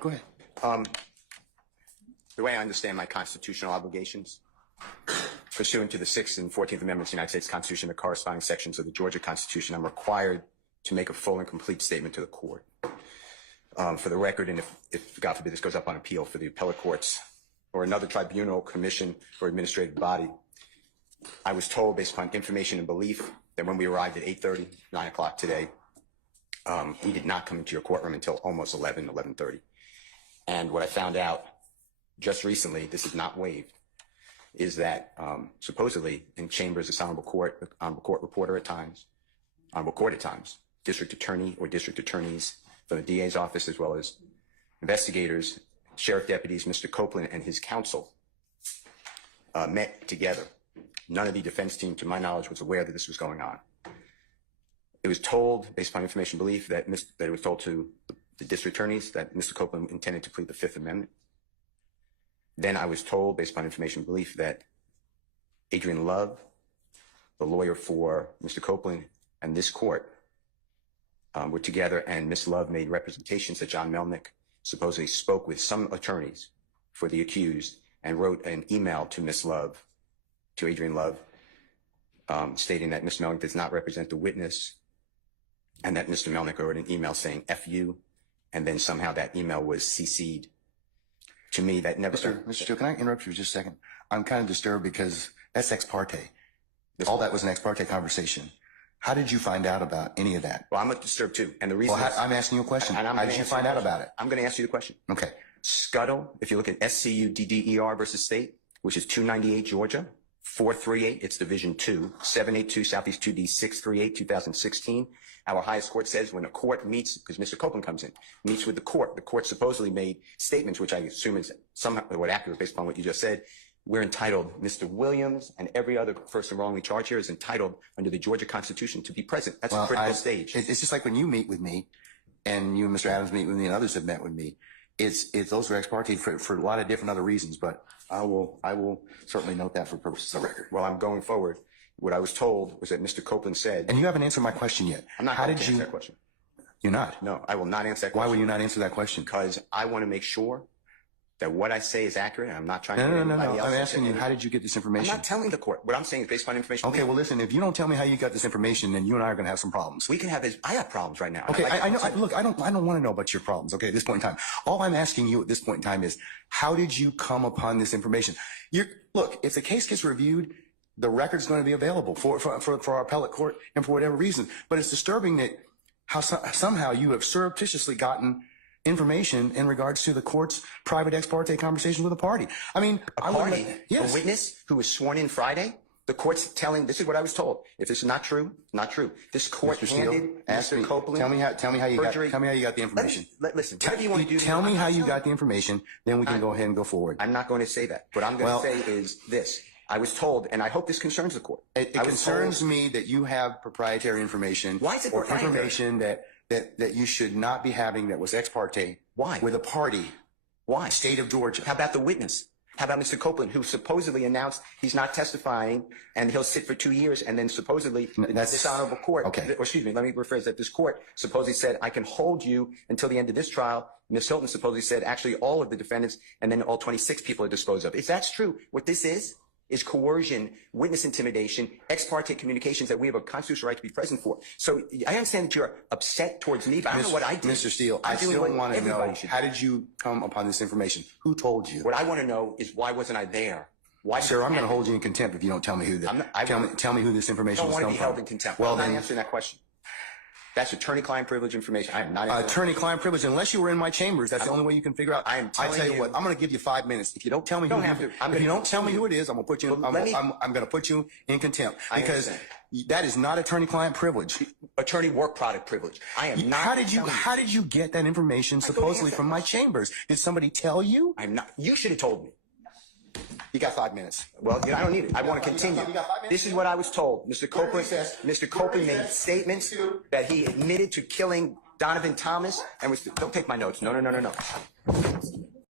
Go ahead. The way I understand my constitutional obligations, pursuant to the 6th and 14th Amendments of the United States Constitution, the corresponding sections of the Georgia Constitution, I'm required to make a full and complete statement to the court. For the record, and if God forbid this goes up on appeal for the appellate courts or another tribunal, commission, or administrative body, I was told, based upon information and belief, that when we arrived at 8:30, 9 o'clock today, we did not come into your courtroom until almost 11:30. And what I found out just recently, this is not waived, is that supposedly in chambers, this honorable court reporter at times, honorable court at times, district attorney or district attorneys from the DA's office, as well as investigators, sheriff deputies, Mr. Copeland and his counsel met together. None of the defense team, to my knowledge, was aware that this was going on. It was told, based upon information belief, that it was told to the district attorneys that Mr. Copeland intended to plead the Fifth Amendment. Then I was told, based upon information belief, that Adrian Love, the lawyer for Mr. Copeland, and this court were together, and Ms. Love made representations that John Melnick supposedly spoke with some attorneys for the accused and wrote an email to Ms. Love, to Adrian Love, stating that Ms. Melnick does not represent the witness, and that Mr. Melnick wrote an email saying F you, and then somehow that email was CC'd to me. That never... Mr. Steele, can I interrupt you just a second? I'm kind of disturbed because that's ex parte. All that was an ex parte conversation. How did you find out about any of that? Well, I'm disturbed too. And the reason I'm asking you a question. How did you find out about it? I'm going to answer you the question. Okay. Scuttle, if you look at SCUDDER versus State, which is 298 Georgia, 438, it's Division 2, 782 Southeast 2D 638, 2016. Our highest court says when a court meets, because Mr. Copeland comes in, meets with the court supposedly made statements, which I assume is somehow what accurate based upon what you just said. We're entitled, Mr. Williams and every other person wrongly charged here is entitled under the Georgia Constitution to be present. That's a critical stage. It's just like when you meet with me, and you and Mr. Adams meet with me, and others have met with me. It's those are ex parte for a lot of different other reasons, but I will certainly note that for purposes of record. Well, I'm going forward. What I was told was that Mr. Copeland said, and you haven't answered my question yet. I'm not going to answer that question. You're not? No, I will not answer that question. Why will you not answer that question? Because I want to make sure that what I say is accurate, and I'm not trying to... No. I'm asking you, how did you get this information? I'm not telling the court. What I'm saying is based upon information. Okay, well, listen, if you don't tell me how you got this information, then you and I are going to have some problems. We can have I have problems right now. Okay, I know. Look, I don't want to know about your problems, okay, at this point in time. All I'm asking you at this point in time is, how did you come upon this information? Look, if the case gets reviewed, the record's going to be available for our appellate court and for whatever reason. But it's disturbing that how somehow you have surreptitiously gotten information in regards to the court's private ex parte conversation with a party. I mean, yes. A witness who was sworn in Friday, the court's telling, this is what I was told. If this is not true, not true. This court handed Mr. Copeland. Tell me how you got the information. Listen, whatever you want to do. Tell me how you got the information, then we can go ahead and go forward. I'm not going to say that. What I'm going to say is this. I was told, and I hope this concerns the court. It concerns me that you have proprietary information. Why is it or proprietary? Information that you should not be having that was ex parte. Why? With a party. Why? State of Georgia. How about the witness? How about Mr. Copeland, who supposedly announced he's not testifying and he'll sit for 2 years, and then supposedly this honorable court, okay. Or excuse me, let me rephrase that. This court supposedly said, I can hold you until the end of this trial. Ms. Hilton supposedly said, actually, all of the defendants and then all 26 people are disposed of. If that's true, what this is coercion, witness intimidation, ex parte communications that we have a constitutional right to be present for. So I understand that you're upset towards me, but I don't know what I did. Mr. Steele, I still want to know, how did you come upon this information? Who told you? What I want to know is, why wasn't I there? Why? Sir, I'm going to hold you in contempt if you don't tell me who tell me who this information was coming from. I don't want to be held in contempt. Well, I'm not answering that question. That's attorney-client privilege information. I am not attorney-client privilege. Unless you were in my chambers, that's the only way you can figure out. I tell you what, I'm going to give you 5 minutes. If you don't tell me who it is, I'm going to put you. I'm going to put you in contempt because that is not attorney-client privilege. Attorney work product privilege. I am not. How did you get that information supposedly from my chambers? Did somebody tell you? I'm not. You should have told me. You got 5 minutes. Well, I don't need it. I want to continue. This is what I was told. Mr. Copeland made statements that he admitted to killing Donovan Thomas and was. Don't take my notes. No.